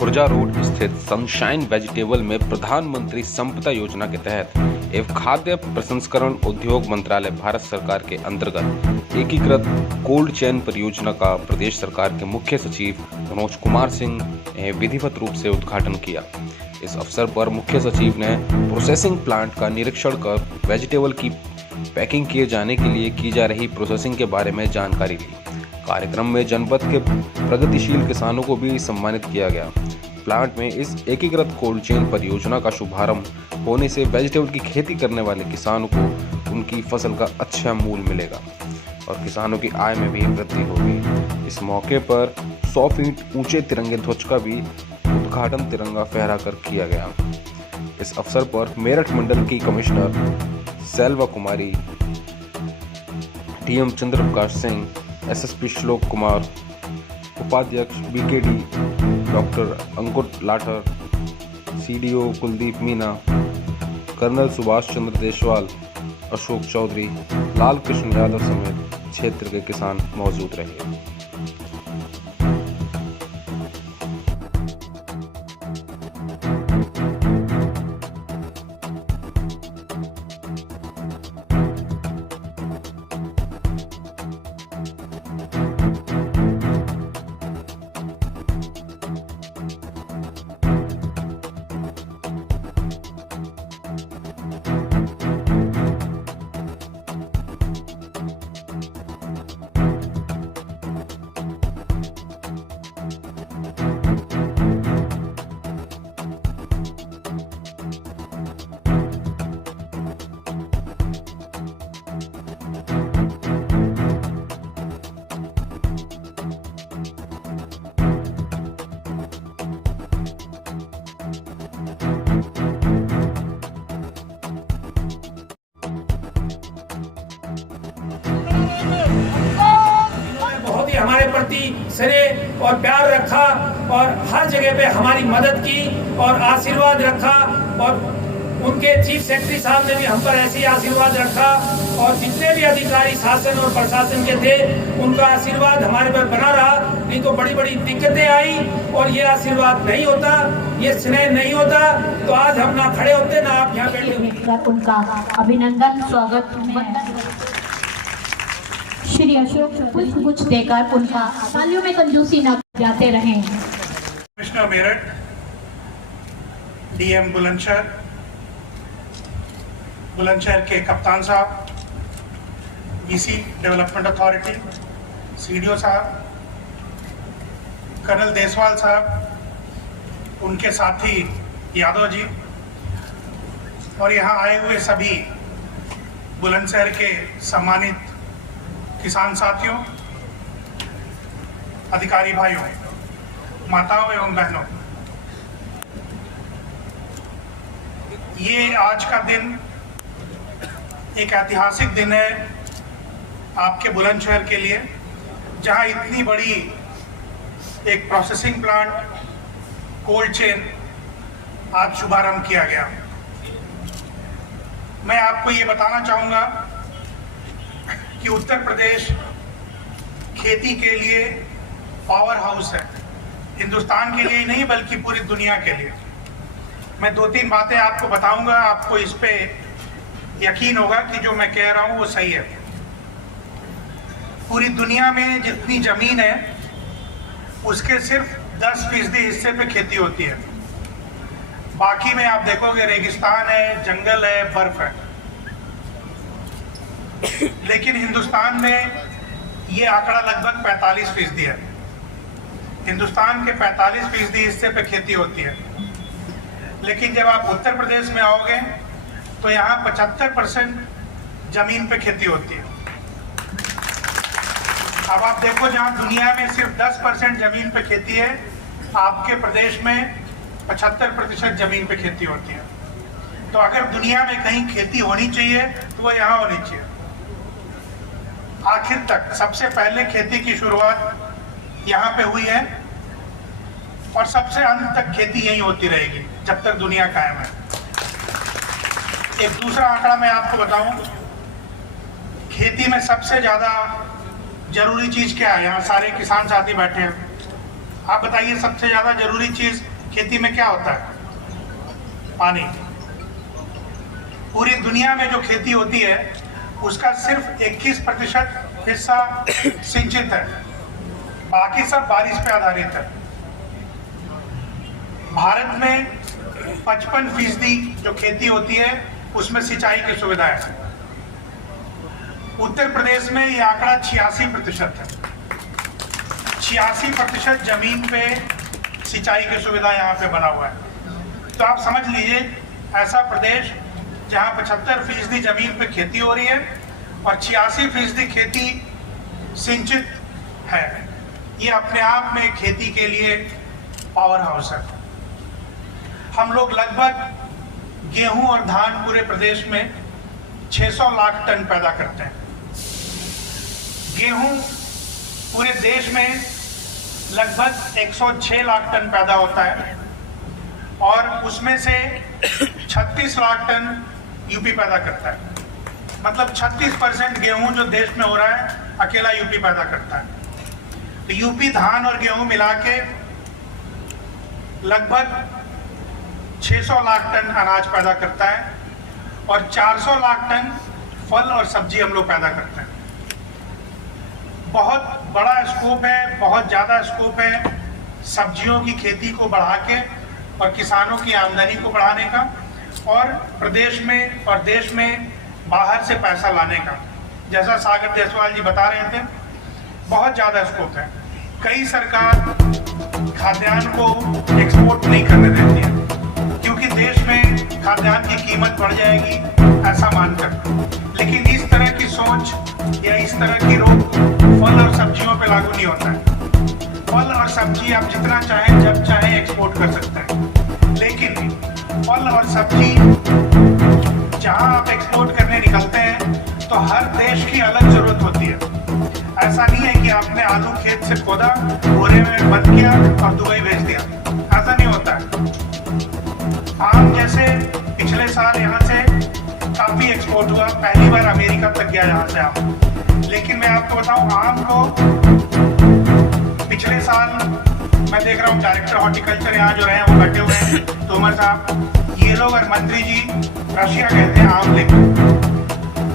Khurja road स्थित sunshine vegetable में प्रधानमंत्री संपदा योजना के तहत एवं खाद्य प्रसंस्करण उद्योग मंत्रालय भारत सरकार के अंतर्गत एकीकृत कोल्ड चेन परियोजना का प्रदेश सरकार के मुख्य सचिव मनोज कुमार सिंह ने विधिवत रूप से उद्घाटन किया। इस अवसर पर मुख्य सचिव ने प्रोसेसिंग प्लांट का निरीक्षण कर वेजिटेबल की पैकिंग किए जाने के लिए की जा रही प्रोसेसिंग के बारे में जानकारी ली। कार्यक्रम में जनपद के प्रगतिशील किसानों को भी सम्मानित किया गया। प्लांट में इस एकीकृत कोल्ड चेन परियोजना का शुभारंभ होने से वेजिटेबल की खेती करने वाले किसानों को उनकी फसल का अच्छा मूल्य मिलेगा और किसानों की आय में भी वृद्धि होगी। इस मौके पर 100 फीट ऊंचे तिरंगे ध्वज का भी उद्घाटन तिरंगा फहराकर किया गया। इस अवसर पर मेरठ मंडल की कमिश्नर सेल्वा कुमारी, डीएम चंद्रप्रकाश सिंह, एसएसपी श्लोक कुमार, उपाध्यक्ष बीकेडी डॉक्टर अंकुर लाठर, सीडीओ कुलदीप मीना, कर्नल सुभाष चंद्र देशवाल, अशोक चौधरी, लाल कृष्ण यादव समेत क्षेत्र के किसान मौजूद रहे। बहुत ही हमारे प्रति स्नेह और प्यार रखा और हर जगह पे हमारी मदद की और आशीर्वाद रखा और उनके चीफ सेक्रेटरी साहब ने भी हम पर ऐसे ही आशीर्वाद रखा और जितने भी अधिकारी शासन और प्रशासन के थे उनका आशीर्वाद हमारे पर बना रहा। नहीं तो बड़ी बड़ी दिक्कतें आई और ये आशीर्वाद नहीं होता, ये स्नेह नहीं होता तो आज हम ना खड़े होते ना आप यहाँ बैठे। उनका अभिनंदन, स्वागत, श्री अशोक पुष्प कुछ देकर उनका तालियों में कंजूसी न जाते रहें। कमिश्नर मेरठ, डीएम बुलंदशहर के कप्तान साहब, वीसी डेवलपमेंट अथॉरिटी, सीडीओ साहब, कर्नल देशवाल साहब, उनके साथी यादव जी और यहाँ आए हुए सभी बुलंदशहर के सम्मानित किसान साथियों, अधिकारी भाइयों, माताओं एवं बहनों, ये आज का दिन एक ऐतिहासिक दिन है आपके बुलंदशहर के लिए, जहां इतनी बड़ी एक प्रोसेसिंग प्लांट कोल्ड चेन आज शुभारंभ किया गया। मैं आपको ये बताना चाहूँगा कि उत्तर प्रदेश खेती के लिए पावर हाउस है, हिंदुस्तान के लिए ही नहीं बल्कि पूरी दुनिया के लिए। मैं 2-3 बातें आपको बताऊंगा, आपको इस पे यकीन होगा कि जो मैं कह रहा हूं वो सही है। पूरी दुनिया में जितनी जमीन है उसके सिर्फ 10% हिस्से पे खेती होती है, बाकी में आप देखोगे रेगिस्तान है, जंगल है, बर्फ है। लेकिन हिंदुस्तान में ये आंकड़ा लगभग 45% है। हिंदुस्तान के 45% हिस्से पे खेती होती है। लेकिन जब आप उत्तर प्रदेश में आओगे तो यहाँ 75% जमीन पे खेती होती है। अब आप देखो, जहाँ दुनिया में सिर्फ 10% जमीन पे खेती है, आपके प्रदेश में 75% जमीन पे खेती होती है। तो अगर दुनिया में कहीं खेती होनी चाहिए तो वो यहाँ होनी चाहिए। आखिर तक सबसे पहले खेती की शुरुआत यहाँ पे हुई है और सबसे अंत तक खेती यहीं होती रहेगी जब तक दुनिया कायम है। एक दूसरा आंकड़ा मैं आपको बताऊं, खेती में सबसे ज्यादा जरूरी चीज क्या है? यहाँ सारे किसान साथी बैठे हैं, आप बताइए सबसे ज्यादा जरूरी चीज खेती में क्या होता है? पानी। पूरी दुनिया में जो खेती होती है उसका सिर्फ 21% हिस्सा सिंचित है, बाकी सब बारिश पे आधारित है। भारत में 55% जो खेती होती है उसमें सिंचाई की सुविधा है। उत्तर प्रदेश में ये आंकड़ा 86% है। 86% जमीन पे सिंचाई की सुविधा यहाँ पे बना हुआ है। तो आप समझ लीजिए ऐसा प्रदेश जहाँ 75% जमीन पे खेती हो रही है और 86% खेती सिंचित है, ये अपने आप में खेती के लिए पावर हाउस है। हम लोग लगभग गेहूं और धान पूरे प्रदेश में 600 लाख टन पैदा करते हैं। गेहूं पूरे देश में लगभग 106 लाख टन पैदा होता है और उसमें से 36 लाख टन यूपी पैदा करता है। मतलब 36% गेहूं जो देश में हो रहा है अकेला यूपी पैदा करता है। तो यूपी धान और गेहूं मिला के लगभग 600 लाख टन अनाज पैदा करता है और 400 लाख टन फल और सब्जी हम लोग पैदा करते हैं। बहुत बड़ा स्कोप है, बहुत ज़्यादा स्कोप है सब्जियों की खेती को बढ़ा के और किसानों की आमदनी को बढ़ाने का और प्रदेश में और देश में बाहर से पैसा लाने का। जैसा सागर देसवाल जी बता रहे थे, बहुत ज़्यादा स्कोप है। कई सरकार खाद्यान्न को एक्सपोर्ट नहीं करने देती है क्योंकि देश में खाद्यान्न की कीमत बढ़ जाएगी ऐसा मानकर। लेकिन इस तरह की सोच या इस तरह की रोक फल और सब्जियों पे लागू नहीं होता है। फल और सब्जी आप जितना चाहें जब चाहें एक्सपोर्ट कर सकते हैं, लेकिन फल और सब्जी जहां आप एक्सपोर्ट करने निकलते हैं तो हर देश की अलग जरूरत होती है। ऐसा नहीं है कि आपने आलू खेत से खोदा, बोरे में बंद किया और दुबई भेज दिया, ऐसा नहीं होता है। आम जैसे पिछले साल यहाँ से काफी एक्सपोर्ट हुआ, पहली बार अमेरिका तक गया यहाँ से आम। लेकिन मैं आपको बताऊं, आम को पिछले साल मैं देख रहा हूँ डायरेक्टर हॉर्टिकल्चर यहाँ जो रहे वो बैठे हुए हैं, तोमर साहब, ये लोग और मंत्री जी रशिया गए थे आम लेकर।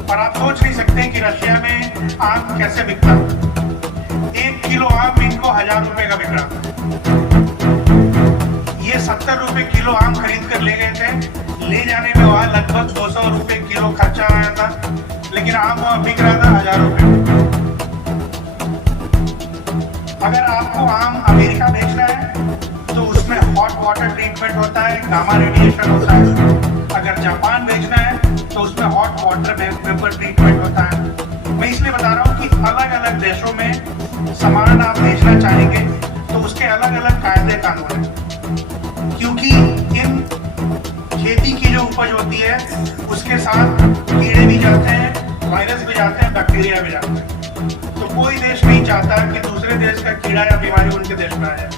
और आप सोच नहीं सकते कि रशिया में आम कैसे बिकता। 1 किलो आम इनको 1000 रुपए का बिक रहा था। ये 70 रुपए किलो आम खरीद कर ले गए थे। ले जाने में वहां लगभग 200 रुपए किलो खर्चा आया था, लेकिन आम वहां बिक रहा था 1000 रुपए। अगर आपको आम अमेरिका बेचना है तो उसमें हॉट वाटर ट्रीटमेंट होता है, गामा रेडिएशन होता है। अगर जापान बेचना है तो उसमें हॉट वाटर वेपर ट्रीटमेंट होता है। मैं इसलिए बता रहा हूँ कि अलग अलग देशों में सामान आप बेचना चाहेंगे तो उसके अलग अलग कायदे कानून हैं, क्योंकि इन खेती की जो उपज होती है उसके साथ कीड़े भी जाते हैं, वायरस भी जाते हैं, बैक्टीरिया भी जाते हैं। तो कोई देश नहीं चाहता कि दूसरे देश का कीड़ा या बीमारी उनके देश में आ जाए,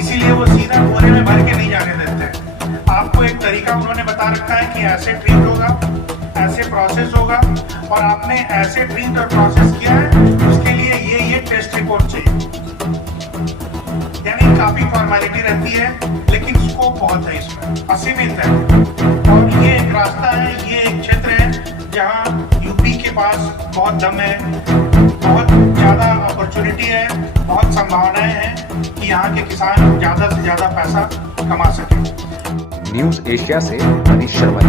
इसीलिए वो सीधा बोरे में भर के नहीं जाने देते हैं। आपको एक तरीका उन्होंने बता रखा है कि ऐसे ट्रीट होगा, ऐसे प्रोसेस होगा, और आपने ऐसे ट्रीट और प्रोसेस किया है उसके लिए ये टेस्ट रिपोर्ट चाहिए। यानी काफी फॉर्मेलिटी रहती है, लेकिन स्कोप बहुत है इसमें, असीमित है। और ये एक रास्ता है, ये एक क्षेत्र है जहाँ यूपी के पास बहुत दम है, बहुत ज़्यादा अपॉर्चुनिटी है, बहुत संभावनाएं हैं कि यहाँ के किसान ज़्यादा से ज़्यादा पैसा कमा सकें। न्यूज़ एशिया से मनीष शर्मा।